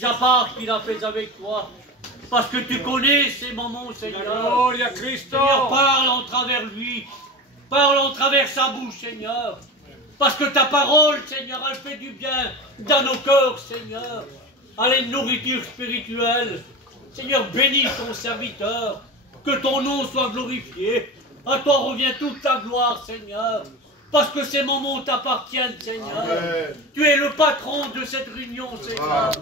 Jabbar qu'il a fait avec toi. Parce que tu connais ces moments, Seigneur. Gloria Cristo. Seigneur, parle en travers lui. Parle en travers sa bouche, Seigneur. Parce que ta parole, Seigneur, elle fait du bien dans nos cœurs, Seigneur. Elle est une nourriture spirituelle. Seigneur, bénis ton serviteur. Que ton nom soit glorifié. À toi revient toute ta gloire, Seigneur. Parce que ces moments t'appartiennent, Seigneur. Amen. Tu es le patron de cette réunion, Seigneur.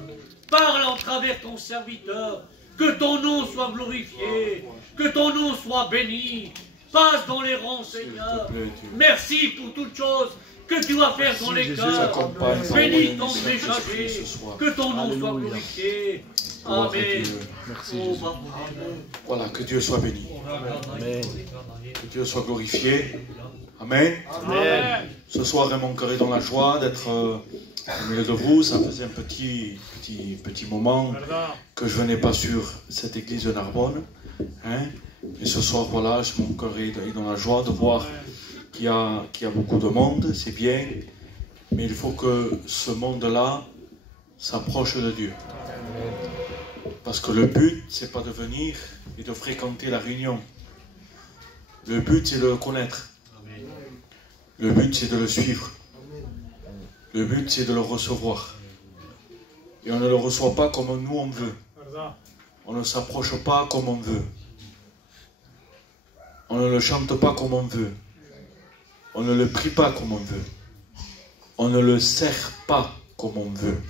Parle en travers ton serviteur. Que ton nom soit glorifié. Que ton nom soit béni. Passe dans les rangs, Seigneur. Merci pour toutes choses que tu vas faire dans les cœurs. Bénis ton messager. Que ton nom soit glorifié. Amen. Merci Jésus. Voilà, que Dieu soit béni. Amen. Que Dieu soit glorifié. Amen. Amen. Ce soir, mon cœur est dans la joie d'être au milieu de vous. Ça faisait un petit moment que je venais pas sur cette église de Narbonne. Hein? Et ce soir, voilà, mon cœur est dans la joie de voir qu'il y a beaucoup de monde. C'est bien. Mais il faut que ce monde-là s'approche de Dieu. Parce que le but, c'est pas de venir et de fréquenter la réunion. Le but, c'est de le connaître. Le but, c'est de le suivre. Le but, c'est de le recevoir. Et on ne le reçoit pas comme nous on veut. On ne s'approche pas comme on veut. On ne le chante pas comme on veut. On ne le prie pas comme on veut. On ne le sert pas comme on veut.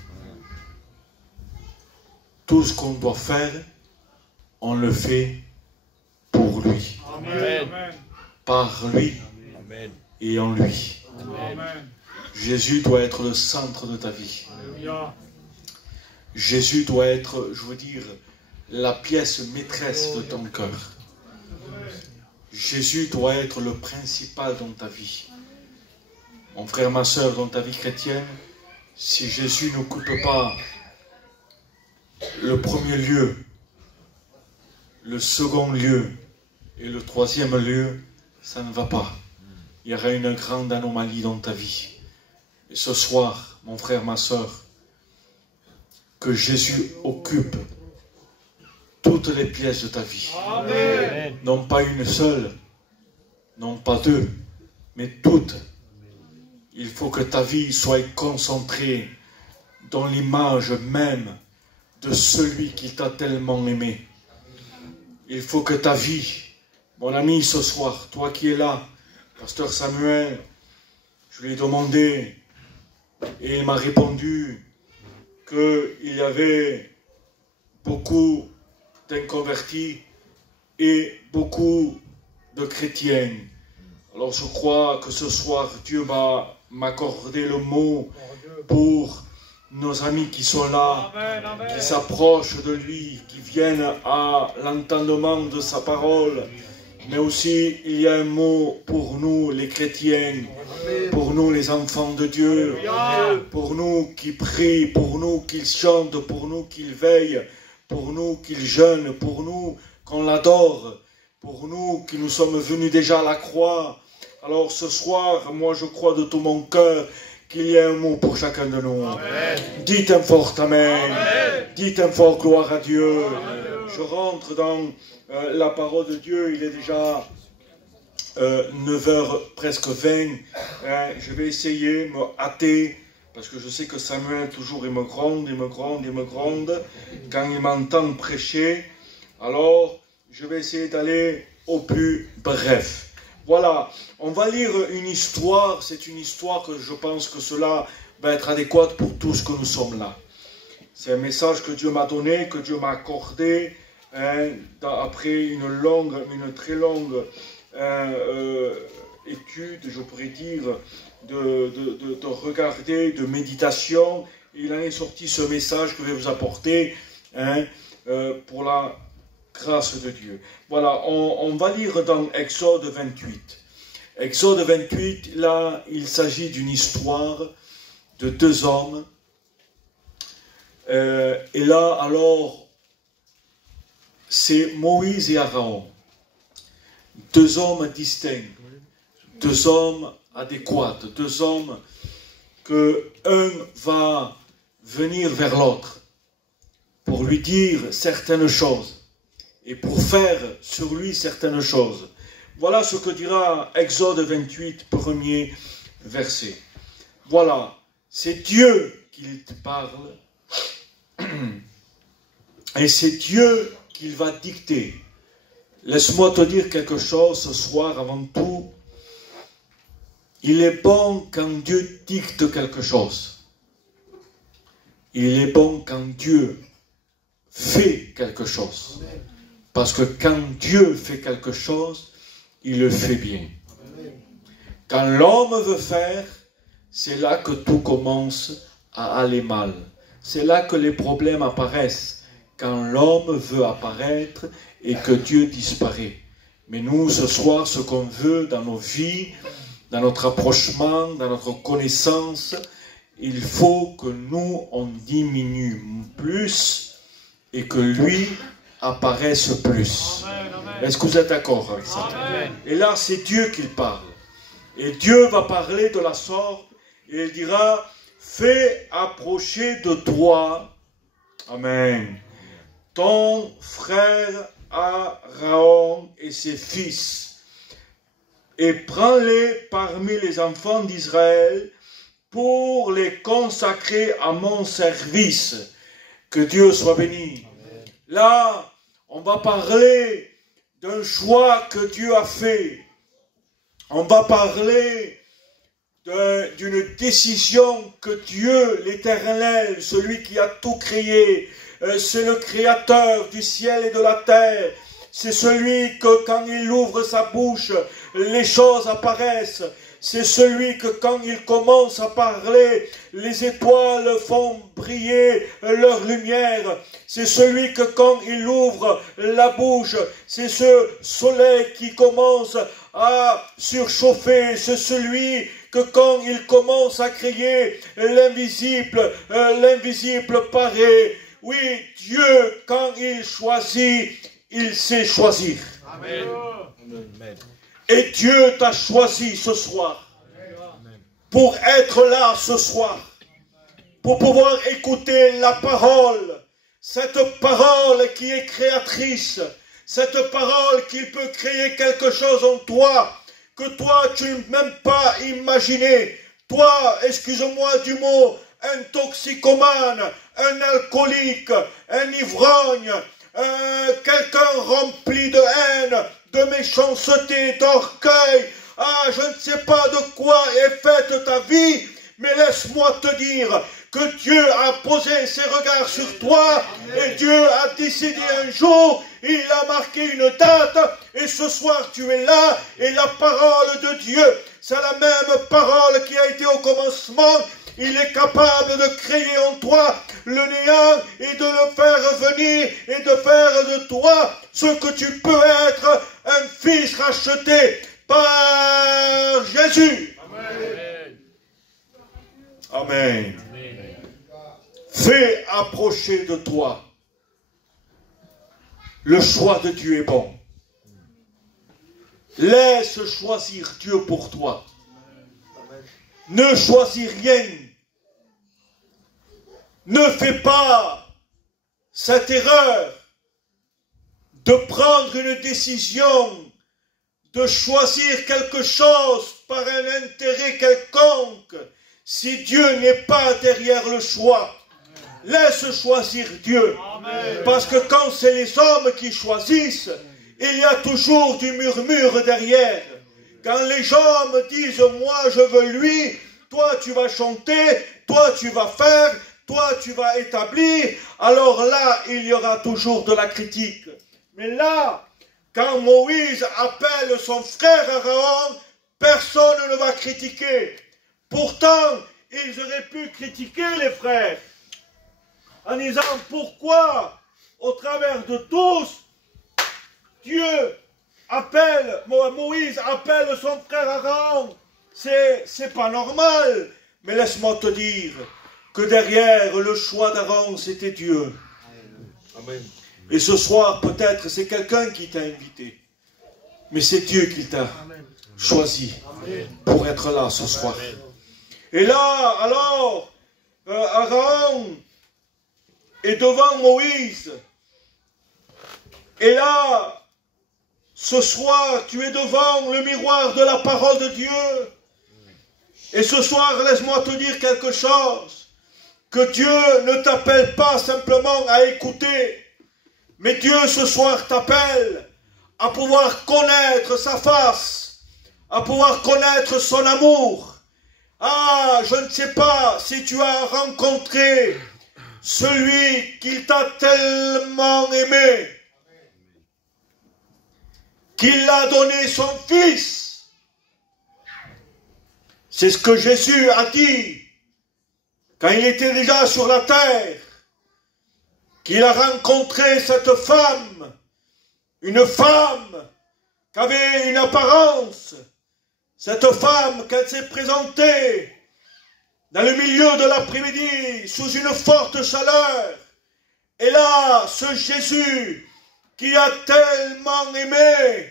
Tout ce qu'on doit faire, on le fait pour lui. Amen. Par lui. Amen. Et en lui. Amen. Jésus doit être le centre de ta vie. Alléluia. Jésus doit être, je veux dire, la pièce maîtresse de ton cœur. Jésus doit être le principal dans ta vie. Mon frère, ma soeur, dans ta vie chrétienne, si Jésus n'occupe pas le premier lieu, le second lieu et le troisième lieu, ça ne va pas. Il y aura une grande anomalie dans ta vie. Et ce soir, mon frère, ma soeur, que Jésus occupe toutes les pièces de ta vie. Amen. Non pas une seule, non pas deux, mais toutes. Il faut que ta vie soit concentrée dans l'image même de celui qui t'a tellement aimé. Il faut que ta vie, mon ami, ce soir, toi qui es là, Pasteur Samuel, je lui ai demandé et il m'a répondu qu'il y avait beaucoup d'inconvertis et beaucoup de chrétiens. Alors je crois que ce soir, Dieu va m'accorder le mot pour nos amis qui sont là, qui s'approchent de lui, qui viennent à l'entendement de sa parole. Mais aussi, il y a un mot pour nous, les chrétiens, pour nous, les enfants de Dieu, pour nous qui prient, pour nous qui chantent, pour nous qui veillent, pour nous qui jeûnent, pour nous qu'on l'adore, pour nous qui nous sommes venus déjà à la croix. Alors ce soir, moi je crois de tout mon cœur qu'il y a un mot pour chacun de nous. Amen. Dites un fort Amen. Amen. Dites un fort gloire à Dieu. Amen. Je rentre dans la parole de Dieu, il est déjà 9h presque 20. Je vais essayer de me hâter, parce que je sais que Samuel toujours il me gronde, il me gronde, il me gronde quand il m'entend prêcher. Alors, je vais essayer d'aller au plus bref. Voilà, on va lire une histoire, c'est une histoire que je pense que cela va être adéquat pour tous que nous sommes là. C'est un message que Dieu m'a donné, que Dieu m'a accordé, hein, après une très longue étude, je pourrais dire, de regarder, de méditation. Et il en est sorti ce message que je vais vous apporter, hein, pour la grâce de Dieu. Voilà, on va lire dans Exode 28. Exode 28, là, il s'agit d'une histoire de deux hommes. Et là, alors, c'est Moïse et Aaron. Deux hommes distincts, deux hommes adéquats, deux hommes que un va venir vers l'autre. pour lui dire certaines choses et pour faire sur lui certaines choses. Voilà ce que dira Exode 28, premier verset. Voilà, c'est Dieu qui te parle et c'est Dieu qui va dicter. Laisse-moi te dire quelque chose ce soir avant tout. Il est bon quand Dieu dicte quelque chose. Il est bon quand Dieu fait quelque chose. Parce que quand Dieu fait quelque chose, il le fait bien. Quand l'homme veut faire, c'est là que tout commence à aller mal. C'est là que les problèmes apparaissent. Quand l'homme veut apparaître et que Dieu disparaît. Mais nous, ce soir, ce qu'on veut dans nos vies, dans notre approchement, dans notre connaissance, il faut que nous, on diminue plus et que lui apparaisse plus. Est-ce que vous êtes d'accord avec ça? Et là, c'est Dieu qui parle. Et Dieu va parler de la sorte et il dira, fais approcher de toi, amen, ton frère Aaron et ses fils, et prends-les parmi les enfants d'Israël pour les consacrer à mon service. Que Dieu soit béni. Là, on va parler d'un choix que Dieu a fait. On va parler d'une décision que Dieu, l'Éternel, celui qui a tout créé, c'est le créateur du ciel et de la terre. C'est celui que quand il ouvre sa bouche, les choses apparaissent. C'est celui que quand il commence à parler, les étoiles font briller leur lumière. C'est celui que quand il ouvre la bouche, c'est ce soleil qui commence à surchauffer. C'est celui que quand il commence à crier, l'invisible paraît. Oui, Dieu, quand il choisit, il sait choisir. Amen. Et Dieu t'a choisi ce soir pour être là ce soir, pour pouvoir écouter la parole, cette parole qui est créatrice, cette parole qui peut créer quelque chose en toi que toi tu n'as même pas imaginé. Toi, excuse-moi du mot, un toxicomane, un alcoolique, un ivrogne, quelqu'un rempli de haine, de méchanceté, d'orgueil. Ah, je ne sais pas de quoi est faite ta vie, mais laisse-moi te dire que Dieu a posé ses regards sur toi et Dieu a décidé un jour, il a marqué une date et ce soir tu es là et la parole de Dieu, c'est la même parole qui a été au commencement. Il est capable de créer en toi le néant et de le faire venir et de faire de toi ce que tu peux être, un fils racheté par Jésus. Amen. Amen. Fais approcher de toi. Le choix de Dieu est bon. Laisse choisir Dieu pour toi. Ne choisis rien. Ne fais pas cette erreur de prendre une décision, de choisir quelque chose par un intérêt quelconque, si Dieu n'est pas derrière le choix. Laisse choisir Dieu. Amen. Parce que quand c'est les hommes qui choisissent, il y a toujours du murmure derrière. Quand les gens me disent, moi je veux lui, toi tu vas chanter, toi tu vas faire, toi tu vas établir, alors là il y aura toujours de la critique. Mais là, quand Moïse appelle son frère Aaron, personne ne va critiquer. Pourtant, ils auraient pu critiquer les frères en disant pourquoi, au travers de tous, Moïse appelle son frère Aaron. C'est pas normal. Mais laisse-moi te dire que derrière le choix d'Aaron, c'était Dieu. Amen. Et ce soir, peut-être, c'est quelqu'un qui t'a invité. Mais c'est Dieu qui t'a choisi pour être là ce soir. Et là, alors, Aaron est devant Moïse. Et là, ce soir, tu es devant le miroir de la parole de Dieu. Et ce soir, laisse-moi te dire quelque chose. Que Dieu ne t'appelle pas simplement à écouter, mais Dieu ce soir t'appelle à pouvoir connaître sa face, à pouvoir connaître son amour. Ah, je ne sais pas si tu as rencontré celui qui t'a tellement aimé, qu'il a donné son Fils. C'est ce que Jésus a dit quand il était déjà sur la terre, qu'il a rencontré cette femme, une femme qui avait une apparence, cette femme qu'elle s'est présentée dans le milieu de l'après-midi sous une forte chaleur. Et là, ce Jésus qui a tellement aimé,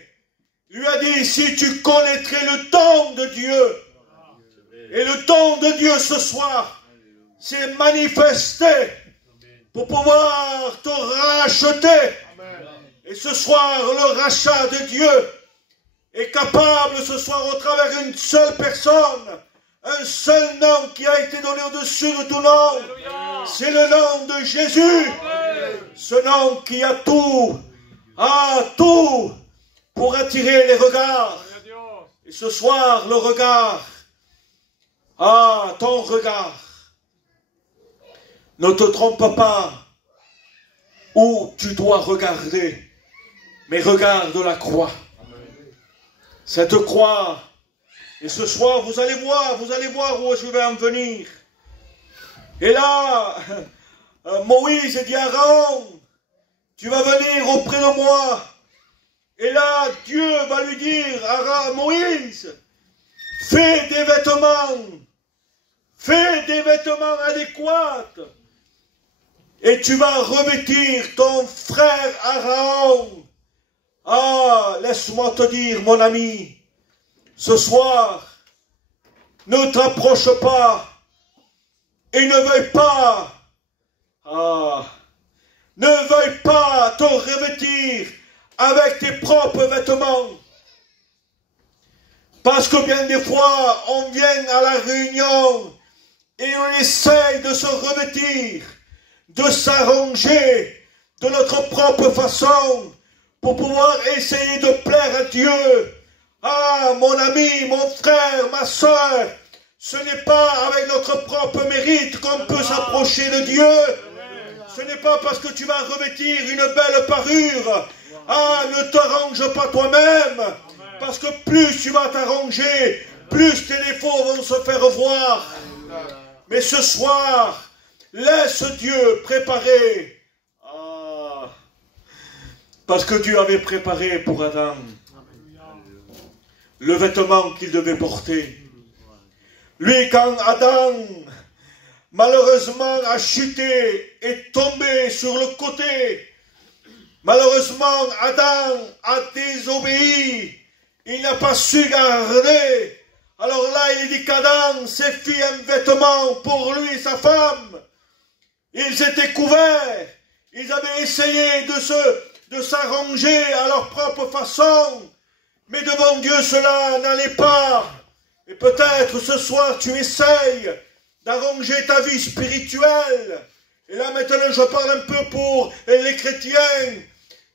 lui a dit, si tu connaîtrais le don de Dieu, et le don de Dieu ce soir, s'est manifesté pour pouvoir te racheter. Et ce soir, le rachat de Dieu est capable ce soir au travers d'une seule personne, un seul nom qui a été donné au-dessus de tout nom. C'est le nom de Jésus. Ce nom qui a tout pour attirer les regards. Et ce soir, le regard, ton regard, ne te trompe pas où tu dois regarder, mais regarde la croix. Cette croix, et ce soir vous allez voir où je vais en venir. Et là, Moïse dit à Aaron, tu vas venir auprès de moi. Et là, Dieu va lui dire à Moïse, fais des vêtements adéquats. Et tu vas revêtir ton frère Aaron. Ah, laisse-moi te dire, mon ami, ce soir, ne t'approche pas et ne veuille pas te revêtir avec tes propres vêtements. Parce que bien des fois, on vient à la réunion et on essaye de se revêtir, de s'arranger de notre propre façon pour pouvoir essayer de plaire à Dieu. Ah, mon ami, mon frère, ma soeur, ce n'est pas avec notre propre mérite qu'on peut s'approcher de Dieu. Ce n'est pas parce que tu vas revêtir une belle parure. Ah, ne t'arrange pas toi-même. Parce que plus tu vas t'arranger, plus tes défauts vont se faire voir. Mais ce soir, laisse Dieu préparer. Parce que Dieu avait préparé pour Adam le vêtement qu'il devait porter. Lui, quand Adam, malheureusement, a chuté et tombé sur le côté, malheureusement, Adam a désobéi. Il n'a pas su garder. Alors là, il dit qu'Adam s'est fait un vêtement pour lui et sa femme. Ils étaient couverts. Ils avaient essayé de s'arranger à leur propre façon. Mais devant Dieu, cela n'allait pas. Et peut-être ce soir, tu essayes d'arranger ta vie spirituelle. Et là, maintenant, je parle un peu pour les chrétiens.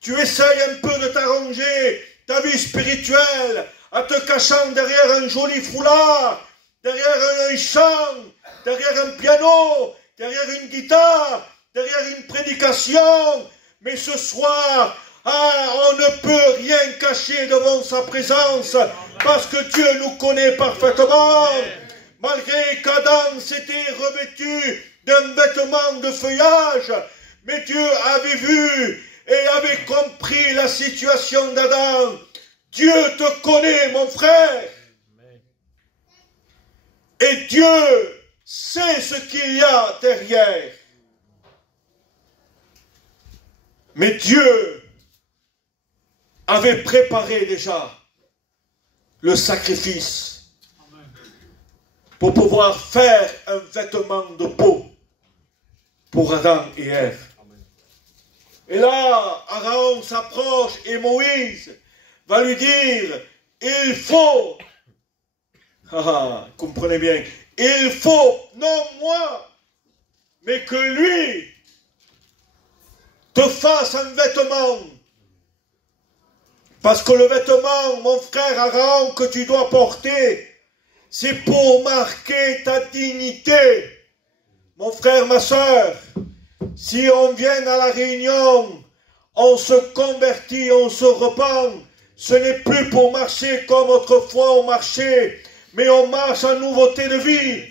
Tu essayes un peu de t'arranger ta vie spirituelle en te cachant derrière un joli foulard, derrière un chant, derrière un piano, derrière une guitare, derrière une prédication. Mais ce soir, on ne peut rien cacher devant sa présence, parce que Dieu nous connaît parfaitement. Malgré qu'Adam s'était revêtu d'un vêtement de feuillage, mais Dieu avait vu et avait compris la situation d'Adam. Dieu te connaît, mon frère. Et Dieu sait ce qu'il y a derrière. Mais Dieu avait préparé déjà le sacrifice pour pouvoir faire un vêtement de peau pour Adam et Ève. Et là, Aaron s'approche et Moïse va lui dire, il faut, comprenez bien, il faut, non moi, mais que lui te fasse un vêtement. Parce que le vêtement, mon frère Aaron, que tu dois porter, c'est pour marquer ta dignité. Mon frère, ma soeur, si on vient à la réunion, on se convertit, on se repent, ce n'est plus pour marcher comme autrefois on marchait, mais on marche en nouveauté de vie.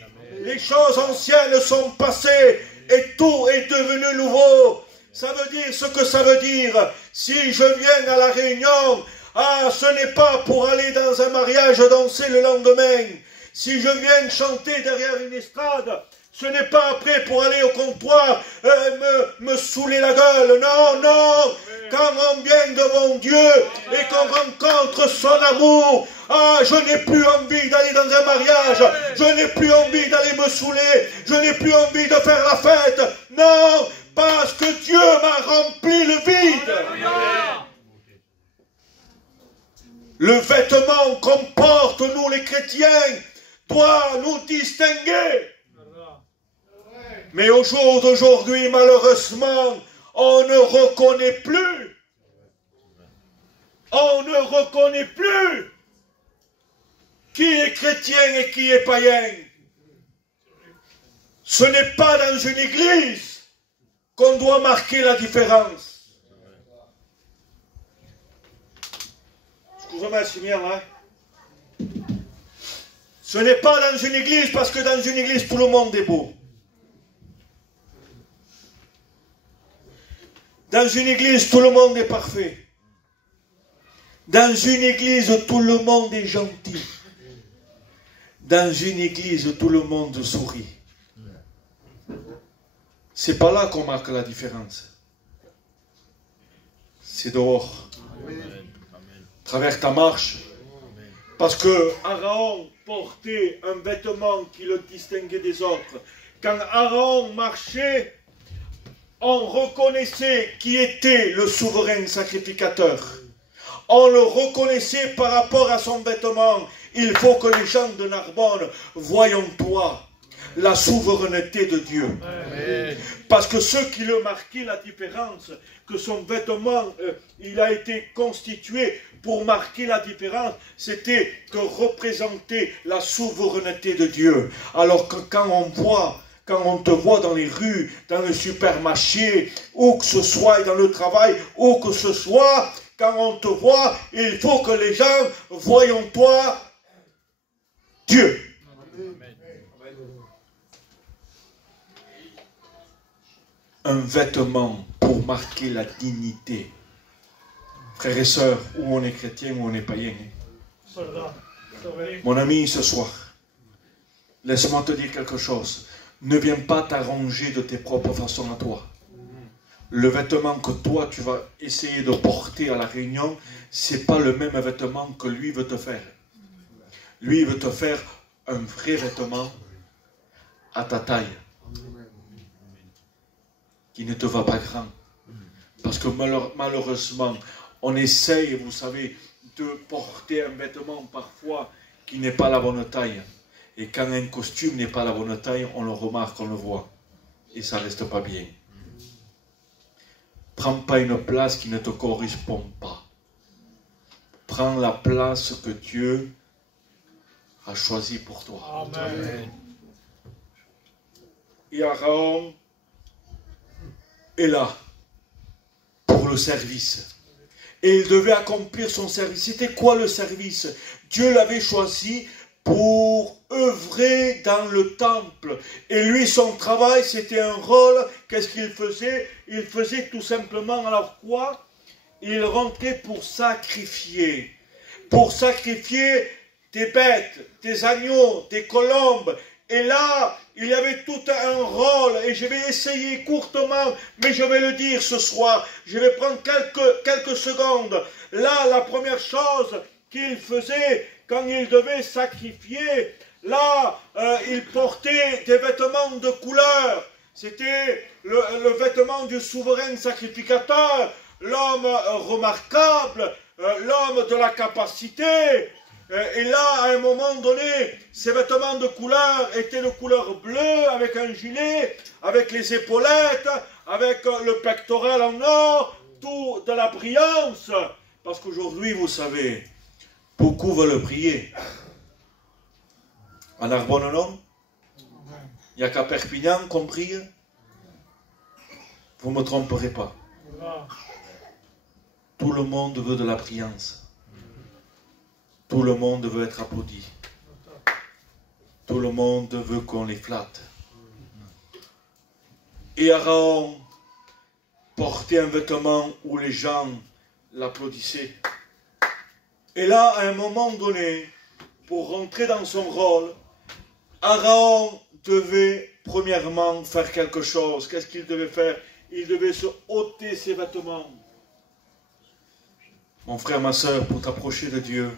Les choses anciennes sont passées et tout est devenu nouveau. Ça veut dire ce que ça veut dire. Si je viens à la réunion, ce n'est pas pour aller dans un mariage danser le lendemain. Si je viens chanter derrière une estrade, ce n'est pas après pour aller au comptoir me saouler la gueule. Non, non. Quand on vient devant Dieu et qu'on rencontre son amour, je n'ai plus envie d'aller dans un mariage. Je n'ai plus envie d'aller me saouler. Je n'ai plus envie de faire la fête. Non, parce que Dieu m'a rempli le vide. Le vêtement qu'on porte, nous les chrétiens, doit nous distinguer. Mais au jour d'aujourd'hui, malheureusement, on ne reconnaît plus. On ne reconnaît plus qui est chrétien et qui est païen. Ce n'est pas dans une église qu'on doit marquer la différence. Excusez-moi, Seigneur, Ce n'est pas dans une église, parce que dans une église, tout le monde est beau. Dans une église, tout le monde est parfait. Dans une église, tout le monde est gentil. Dans une église, tout le monde sourit. C'est pas là qu'on marque la différence. C'est dehors. Amen. Travers ta marche. Parce que Aaron portait un vêtement qui le distinguait des autres. Quand Aaron marchait, on reconnaissait qui était le souverain sacrificateur. On le reconnaissait par rapport à son vêtement. Il faut que les gens de Narbonne voient en toi la souveraineté de Dieu. Amen. Parce que ce qui le marquait la différence, que son vêtement, il a été constitué pour marquer la différence, c'était que représenter la souveraineté de Dieu. Alors que quand on te voit dans les rues, dans le supermarché, où que ce soit, dans le travail, où que ce soit, quand on te voit, il faut que les gens voient en toi Dieu. Un vêtement pour marquer la dignité. Frères et sœurs, où on est chrétien, où on est païen. Mon ami, ce soir, laisse-moi te dire quelque chose. Ne viens pas t'arranger de tes propres façons à toi. Le vêtement que toi, tu vas essayer de porter à la réunion, ce n'est pas le même vêtement que lui veut te faire. Lui, il veut te faire un vrai vêtement à ta taille, qui ne te va pas grand. Parce que malheureusement, on essaye, vous savez, de porter un vêtement parfois qui n'est pas la bonne taille. Et quand un costume n'est pas la bonne taille, on le remarque, on le voit. Et ça ne reste pas bien. Prends pas une place qui ne te correspond pas. Prends la place que Dieu a choisie pour toi. Amen. Et Aaron est là pour le service. Et il devait accomplir son service. C'était quoi le service? Dieu l'avait choisi pour œuvrer dans le temple. Et lui, son travail, c'était un rôle. Qu'est-ce qu'il faisait? Il faisait tout simplement, alors quoi? Il rentrait pour sacrifier. Pour sacrifier des bêtes, des agneaux, des colombes. Et là, il y avait tout un rôle, et je vais essayer courtement, mais je vais le dire ce soir. Je vais prendre quelques secondes. Là, la première chose qu'il faisait, quand il devait sacrifier, là, il portait des vêtements de couleur. C'était le vêtement du souverain sacrificateur, l'homme remarquable, l'homme de la capacité. Et là, à un moment donné, ces vêtements de couleur étaient de couleur bleue, avec un gilet, avec les épaulettes, avec le pectoral en or, tout de la brillance. Parce qu'aujourd'hui, vous savez, beaucoup veulent briller. En Narbonne, non? Il n'y a qu'à Perpignan qu'on brille. Vous ne me tromperez pas. Tout le monde veut de la brillance. Tout le monde veut être applaudi. Tout le monde veut qu'on les flatte. Et Aaron portait un vêtement où les gens l'applaudissaient. Et là, à un moment donné, pour rentrer dans son rôle, Aaron devait premièrement faire quelque chose. Qu'est-ce qu'il devait faire? Il devait se ôter ses vêtements. Mon frère, ma soeur, pour t'approcher de Dieu,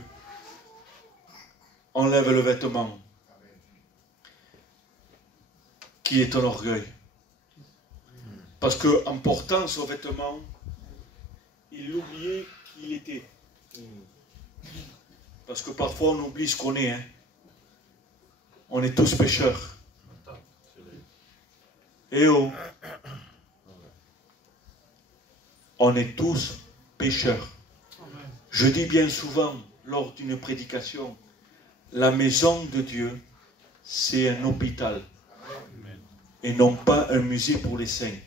enlève le vêtement qui est ton orgueil. Parce qu'en portant ce vêtement, il oubliait qui il était. Parce que parfois on oublie ce qu'on est. Hein. On est tous pécheurs. Et oh, on est tous pécheurs. Je dis bien souvent lors d'une prédication, la maison de Dieu, c'est un hôpital et non pas un musée pour les saints.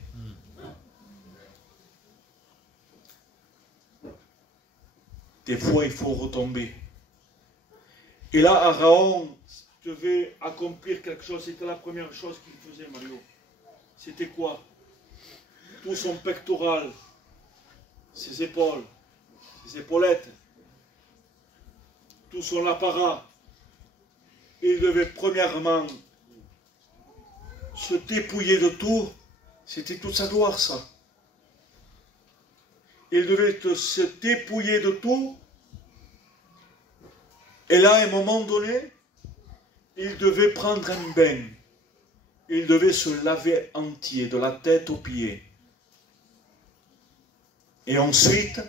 Des fois, il faut retomber. Et là, Aaron devait accomplir quelque chose. C'était la première chose qu'il faisait, Mario. C'était quoi? Tout son pectoral, ses épaules, ses épaulettes, tout son apparat. Il devait premièrement se dépouiller de tout. C'était toute sa gloire, ça. Il devait se dépouiller de tout. Et là, à un moment donné, il devait prendre un bain. Il devait se laver entier, de la tête aux pieds. Et ensuite,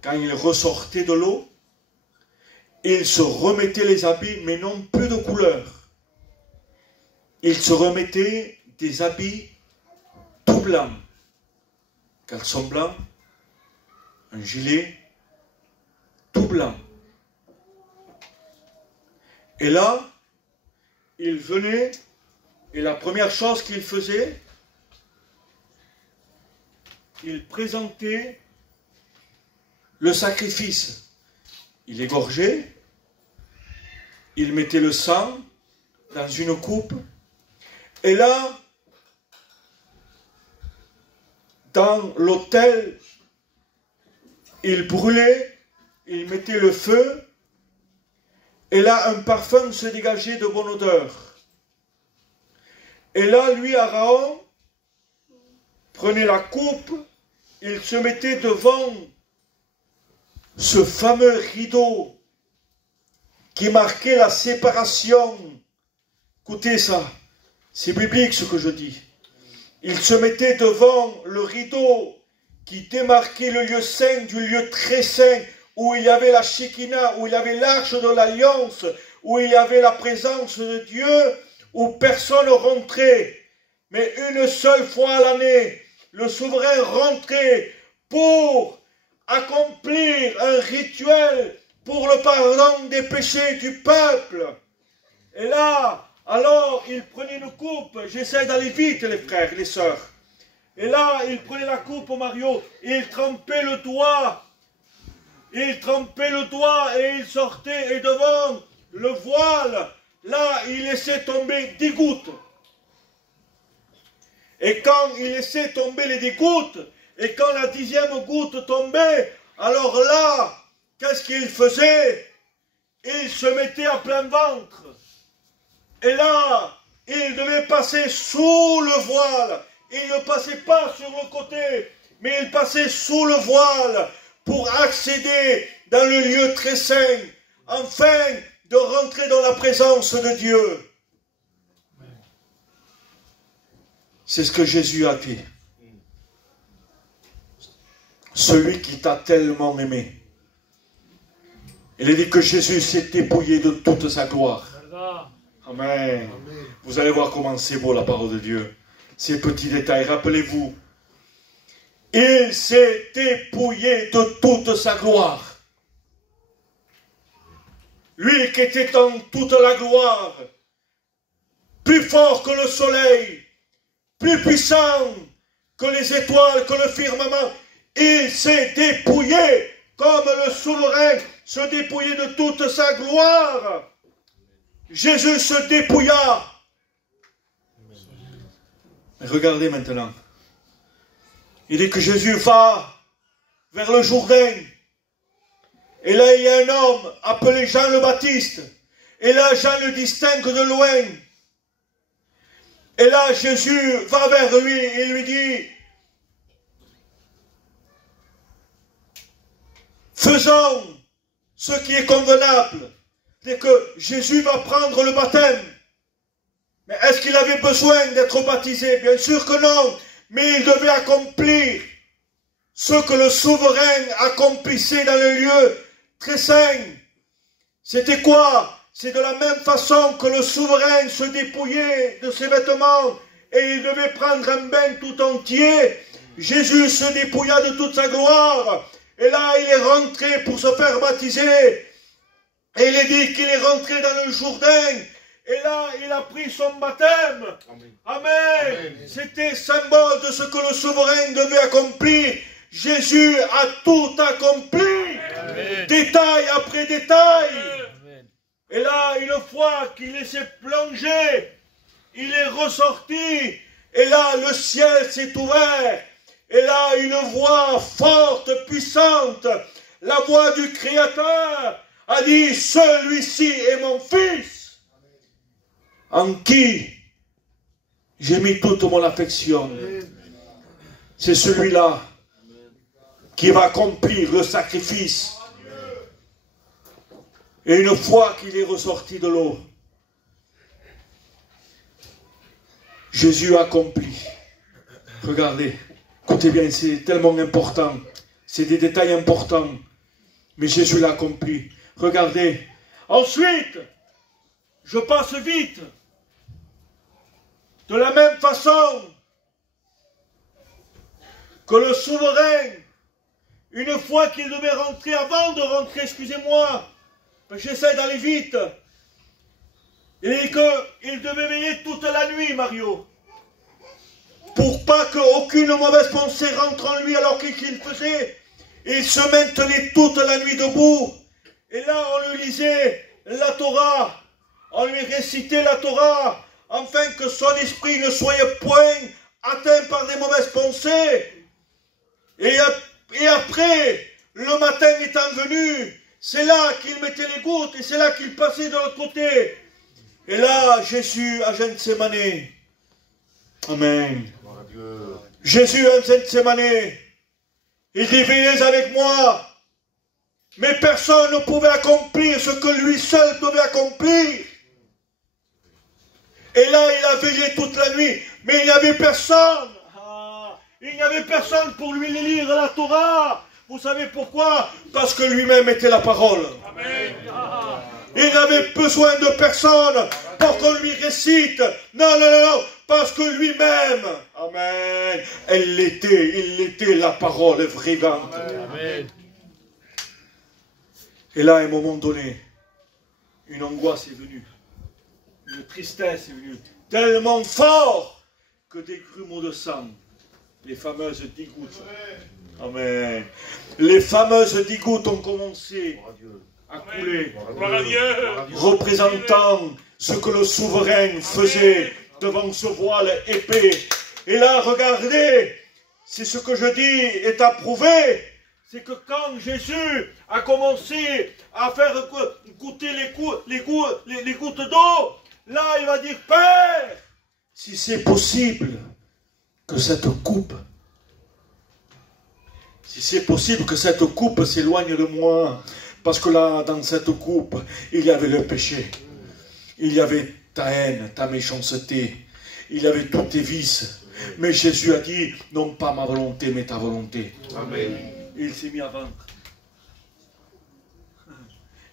quand il ressortait de l'eau, il se remettait les habits, mais non plus de couleur. Il se remettait des habits tout blancs. Caleçon blanc, un gilet, tout blanc. Et là, il venait, et la première chose qu'il faisait, il présentait le sacrifice. Il égorgeait, il mettait le sang dans une coupe, et là, dans l'autel, il brûlait, il mettait le feu, et là, un parfum se dégageait de bonne odeur. Et là, lui, Aaron, prenait la coupe, il se mettait devant ce fameux rideau qui marquait la séparation. Écoutez ça, c'est biblique ce que je dis. Il se mettait devant le rideau qui démarquait le lieu saint du lieu très saint, où il y avait la Shekinah, où il y avait l'arche de l'alliance, où il y avait la présence de Dieu, où personne rentrait. Mais une seule fois à l'année, le souverain rentrait pour accomplir un rituel pour le pardon des péchés du peuple. Et là, alors, il prenait une coupe. J'essaie d'aller vite, les frères, les sœurs. Et là, il prenait la coupe, Mario, il trempait le doigt. Il trempait le doigt et il sortait. Et devant le voile, là, il laissait tomber 10 gouttes. Et quand il laissait tomber les 10 gouttes, et quand la 10e goutte tombait, alors là, qu'est-ce qu'il faisait? Il se mettait à plein ventre. Et là, il devait passer sous le voile. Il ne passait pas sur le côté, mais il passait sous le voile pour accéder dans le lieu très saint, afin de rentrer dans la présence de Dieu. C'est ce que Jésus a dit. Celui qui t'a tellement aimé. Il a dit que Jésus s'est dépouillé de toute sa gloire. Amen. Vous allez voir comment c'est beau la parole de Dieu. Ces petits détails, rappelez-vous. Il s'est dépouillé de toute sa gloire. Lui qui était en toute la gloire, plus fort que le soleil, plus puissant que les étoiles, que le firmament, il s'est dépouillé comme le souverain se dépouillait de toute sa gloire. Jésus se dépouilla. Regardez maintenant. Il dit que Jésus va vers le Jourdain. Et là, il y a un homme appelé Jean le Baptiste. Et là, Jean le distingue de loin. Et là, Jésus va vers lui et lui dit, faisons ce qui est convenable. C'est que Jésus va prendre le baptême. Mais est-ce qu'il avait besoin d'être baptisé? Bien sûr que non. Mais il devait accomplir ce que le souverain accomplissait dans le lieu très saint. C'était quoi? C'est de la même façon que le souverain se dépouillait de ses vêtements et il devait prendre un bain tout entier. Jésus se dépouilla de toute sa gloire. Et là, il est rentré pour se faire baptiser. Et il est dit qu'il est rentré dans le Jourdain. Et là, il a pris son baptême. Amen. Amen. C'était symbole de ce que le souverain devait accomplir. Jésus a tout accompli. Amen. Détail après détail. Amen. Et là, une fois qu'il s'est plongé, il est ressorti. Et là, le ciel s'est ouvert. Et là, une voix forte, puissante, la voix du Créateur, a dit, celui-ci est mon Fils, en qui j'ai mis toute mon affection. C'est celui-là qui va accomplir le sacrifice. Et une fois qu'il est ressorti de l'eau, Jésus a accompli. Regardez, écoutez bien, c'est tellement important. C'est des détails importants. Mais Jésus l'a accompli. Regardez. Ensuite, je passe vite. De la même façon que le souverain, une fois qu'il devait rentrer, avant de rentrer, excusez-moi, j'essaie d'aller vite, et qu'il devait veiller toute la nuit, Mario, pour pas qu'aucune mauvaise pensée rentre en lui alors qu'il faisait. Il se maintenait toute la nuit debout. Et là, on lui lisait la Torah. On lui récitait la Torah, afin que son esprit ne soit point atteint par des mauvaises pensées. Et après, le matin étant venu, c'est là qu'il mettait les gouttes et c'est là qu'il passait de l'autre côté. Et là, Jésus à Gethsémane. Amen. Jésus à Gethsémane. Il dit, veillez avec moi. Mais personne ne pouvait accomplir ce que lui seul devait accomplir. Et là, il a veillé toute la nuit. Mais il n'y avait personne. Il n'y avait personne pour lui lire la Torah. Vous savez pourquoi? Parce que lui-même était la parole. Amen. Il n'avait besoin de personne pour qu'on lui récite. Non, non, non, non. Parce que lui-même, amen, il était la parole vivante. Amen. Et là, à un moment donné, une angoisse est venue. Une tristesse est venue. Tellement fort que des grumeaux de sang, les fameuses 10 gouttes. Amen. Les fameuses 10 gouttes ont commencé à couler, représentant ce que le souverain faisait devant ce voile épais. Et là, regardez, c'est ce que je dis est approuvé, c'est que quand Jésus a commencé à faire goûter les gouttes d'eau, là, il va dire, Père, si c'est possible que cette coupe, s'éloigne de moi, parce que là, dans cette coupe, il y avait le péché, il y avait ta haine, ta méchanceté, il y avait tous tes vices, Mais Jésus a dit, non pas ma volonté, mais ta volonté. Amen. Et il s'est mis à vendre.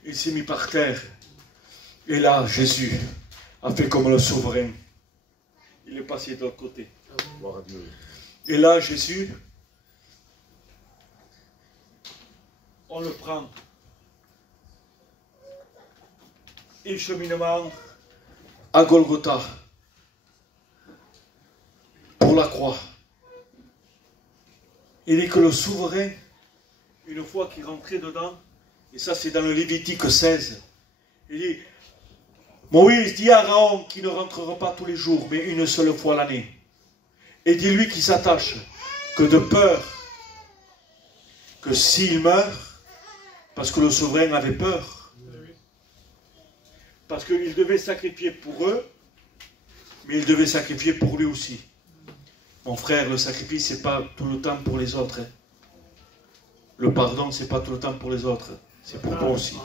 Il s'est mis par terre. Et là, Jésus a fait comme le souverain. Il est passé de l'autre côté. Gloire à Dieu. Et là, Jésus, on le prend. Et cheminement à Golgotha pour la croix. Il dit que le souverain, une fois qu'il rentrait dedans, et ça c'est dans le Lévitique 16, il dit, Moïse dit à Aaron qu'il ne rentrera pas tous les jours, mais une seule fois l'année. Et dis-lui qu'il s'attache, que de peur, que s'il meurt, parce que le souverain avait peur, parce qu'il devait sacrifier pour eux, mais il devait sacrifier pour lui aussi. Mon frère, le sacrifice, ce n'est pas tout le temps pour les autres. Le pardon, ce n'est pas tout le temps pour les autres. C'est pour toi aussi.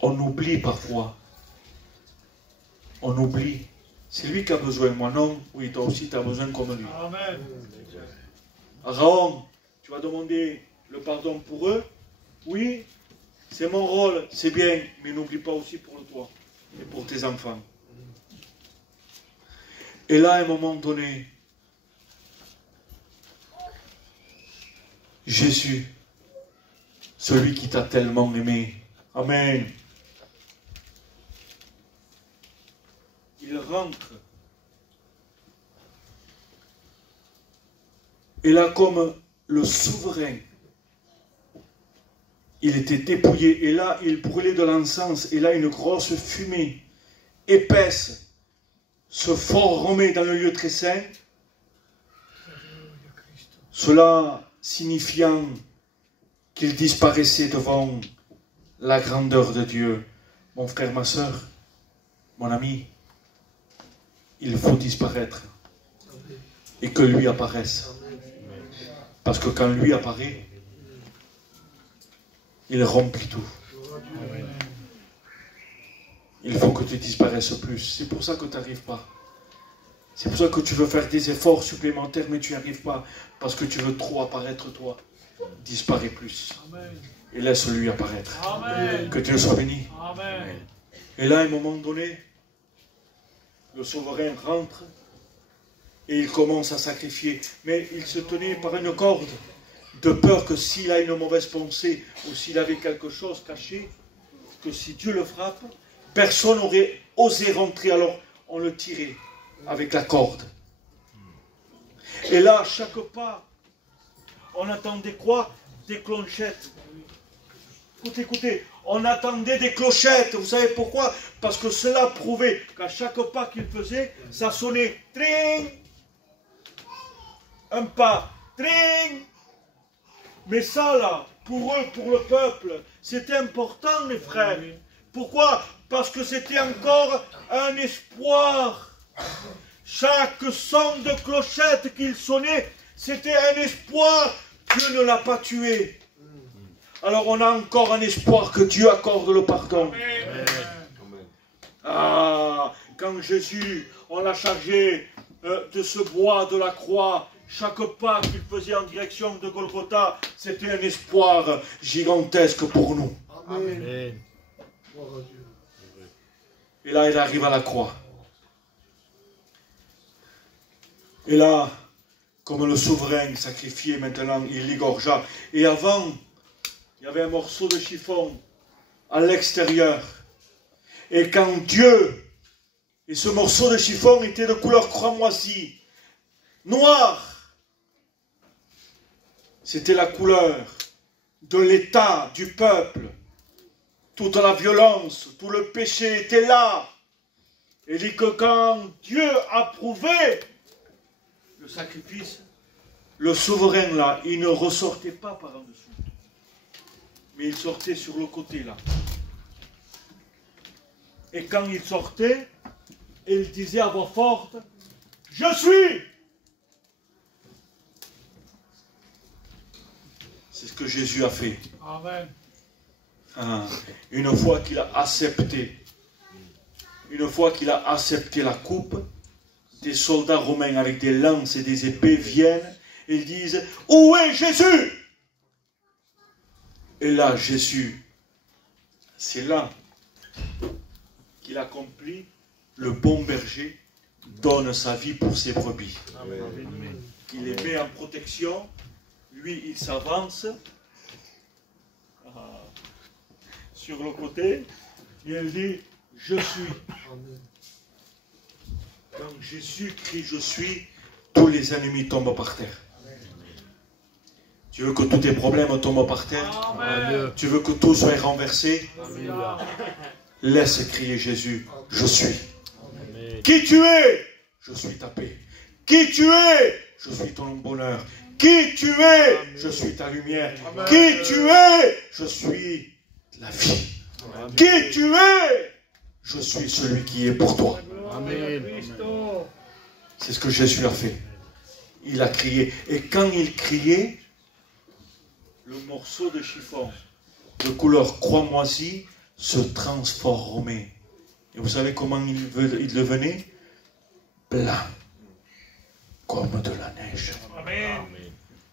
On oublie parfois. On oublie. C'est lui qui a besoin. Moi non. Oui, toi aussi, tu as besoin comme lui. Amen. Raon, tu vas demander le pardon pour eux. Oui, c'est mon rôle, c'est bien. Mais n'oublie pas aussi pour toi et pour tes enfants. Et là, à un moment donné, Jésus, celui qui t'a tellement aimé, Amen, il rentre. Et là, comme le souverain, il était dépouillé, et là, il brûlait de l'encens, et là, une grosse fumée épaisse se formait dans le lieu très saint, cela signifiant qu'il disparaissait devant la grandeur de Dieu. Mon frère, ma soeur, mon ami, il faut disparaître et que lui apparaisse. Parce que quand lui apparaît, il remplit tout. Il faut que tu disparaisses plus. C'est pour ça que tu n'arrives pas. C'est pour ça que tu veux faire des efforts supplémentaires, mais tu n'y arrives pas. Parce que tu veux trop apparaître toi. Disparais plus. Et laisse-lui apparaître. Amen. Que Dieu soit béni. Amen. Et là, à un moment donné, le souverain rentre et il commence à sacrifier. Mais il se tenait par une corde, de peur que s'il a une mauvaise pensée ou s'il avait quelque chose caché, que si Dieu le frappe, personne n'aurait osé rentrer. Alors on le tirait avec la corde. Et là, à chaque pas, on attendait quoi? Des clochettes. Écoutez, écoutez, on attendait des clochettes. Vous savez pourquoi? Parce que cela prouvait qu'à chaque pas qu'il faisait, ça sonnait tring. Un pas, tring. Mais ça là, pour eux, pour le peuple, c'était important, mes frères. Pourquoi? Parce que c'était encore un espoir. Chaque son de clochette qu'il sonnait, c'était un espoir. Dieu ne l'a pas tué. Alors on a encore un espoir que Dieu accorde le pardon. Amen. Ah, quand Jésus, on l'a chargé de ce bois de la croix, chaque pas qu'il faisait en direction de Golgotha, c'était un espoir gigantesque pour nous. Amen. Et là, il arrive à la croix. Et là, comme le souverain sacrifié, maintenant, il l'égorgea. Et avant, il y avait un morceau de chiffon à l'extérieur. Et quand Dieu, et ce morceau de chiffon était de couleur cramoisie, noir, c'était la couleur de l'état du peuple. Toute la violence, tout le péché était là. Et dit que quand Dieu approuvait le sacrifice, le souverain là, il ne ressortait pas par en dessous. Mais il sortait sur le côté là. Et quand il sortait, il disait à voix forte, « Je suis !» C'est ce que Jésus a fait. Amen. Ah, une fois qu'il a accepté la coupe des soldats romains avec des lances et des épées viennent et ils disent « Où est Jésus ?» Et là, Jésus, c'est là qu'il accomplit, le bon berger donne sa vie pour ses brebis. Amen. Il les met en protection, lui il s'avance sur le côté et il dit « Je suis ». Quand Jésus crie « Je suis », tous les ennemis tombent par terre. Tu veux que tous tes problèmes tombent par terre? Amen. Tu veux que tout soit renversé? Alléluia. Laisse crier Jésus « Je suis ». Amen. Qui tu es? Je suis ta paix. Qui tu es? Je suis ton bonheur. Qui tu es? Je suis ta lumière. Qui tu es? Je suis la vie. Qui tu es? Je suis celui qui est pour toi. Amen. C'est ce que Jésus a fait. Il a crié. Et quand il criait, le morceau de chiffon de couleur croix moisie se transformait. Et vous savez comment il devenait? Blanc, comme de la neige. Amen.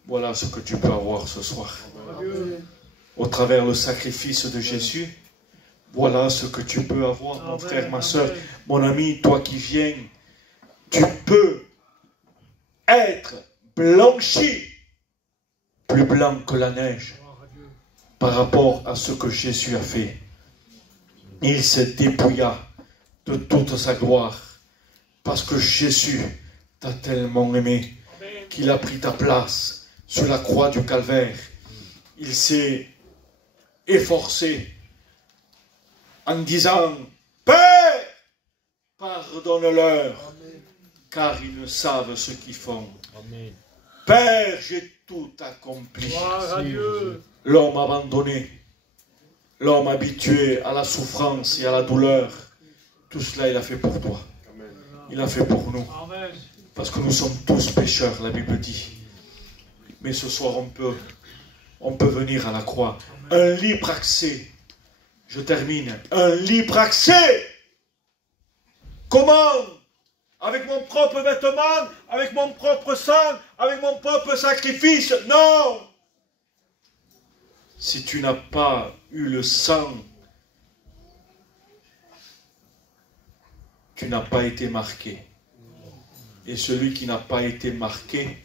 Voilà ce que tu peux avoir ce soir. Au travers le sacrifice de Jésus, voilà ce que tu peux avoir, mon frère, ma soeur, mon ami, toi qui viens. Tu peux être blanchi, plus blanc que la neige, par rapport à ce que Jésus a fait. Il se dépouilla de toute sa gloire, parce que Jésus t'a tellement aimé, qu'il a pris ta place sur la croix du calvaire. Il s'est efforcé en disant « Père, pardonne-leur, car ils ne savent ce qu'ils font. Amen. Père, j'ai tout accompli. » Gloire à Dieu. L'homme abandonné, l'homme habitué à la souffrance et à la douleur, tout cela il a fait pour toi. Il a fait pour nous. Amen. Parce que nous sommes tous pécheurs, la Bible dit. Mais ce soir, on peut venir à la croix. Un libre accès. Je termine. Un libre accès. Comment? Avec mon propre vêtement, avec mon propre sang, avec mon propre sacrifice? Non! Si tu n'as pas eu le sang, tu n'as pas été marqué. Et celui qui n'a pas été marqué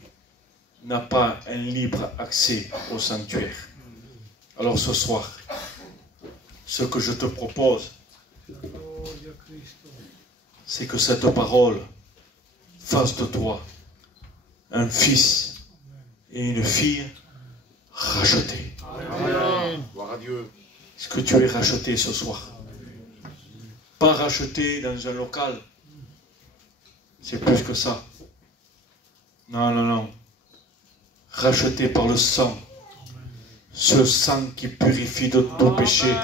n'a pas un libre accès au sanctuaire. Alors ce soir, ce que je te propose, c'est que cette parole fasse de toi un fils et une fille rachetés. Amen. Gloire à Dieu. Est-ce que tu es racheté ce soir? Pas racheté dans un local. C'est plus que ça. Non, non, non. Racheté par le sang. Ce sang qui purifie de tout péché.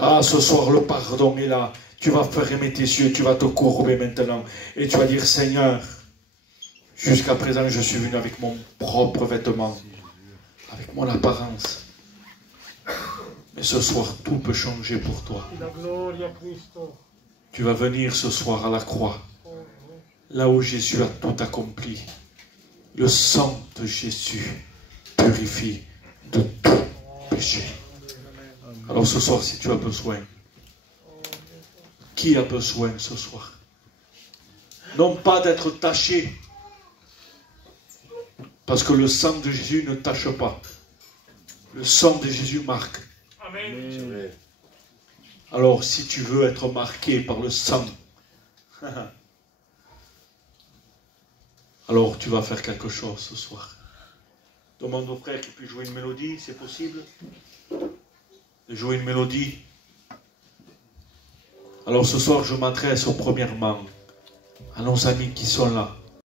Ah, ce soir, le pardon est là. Tu vas fermer tes yeux, tu vas te courber maintenant. Et tu vas dire, Seigneur, jusqu'à présent, je suis venu avec mon propre vêtement, avec mon apparence. Mais ce soir, tout peut changer pour toi. Tu vas venir ce soir à la croix, là où Jésus a tout accompli. Le sang de Jésus purifie de tout péché. Alors ce soir, si tu as besoin, qui a besoin ce soir? Non pas d'être taché, parce que le sang de Jésus ne tache pas. Le sang de Jésus marque. Amen. Alors si tu veux être marqué par le sang, alors tu vas faire quelque chose ce soir. Demande au frère qu'il puisse jouer une mélodie, c'est possible? De jouer une mélodie. Alors ce soir, je m'adresse premièrement à nos amis qui sont là.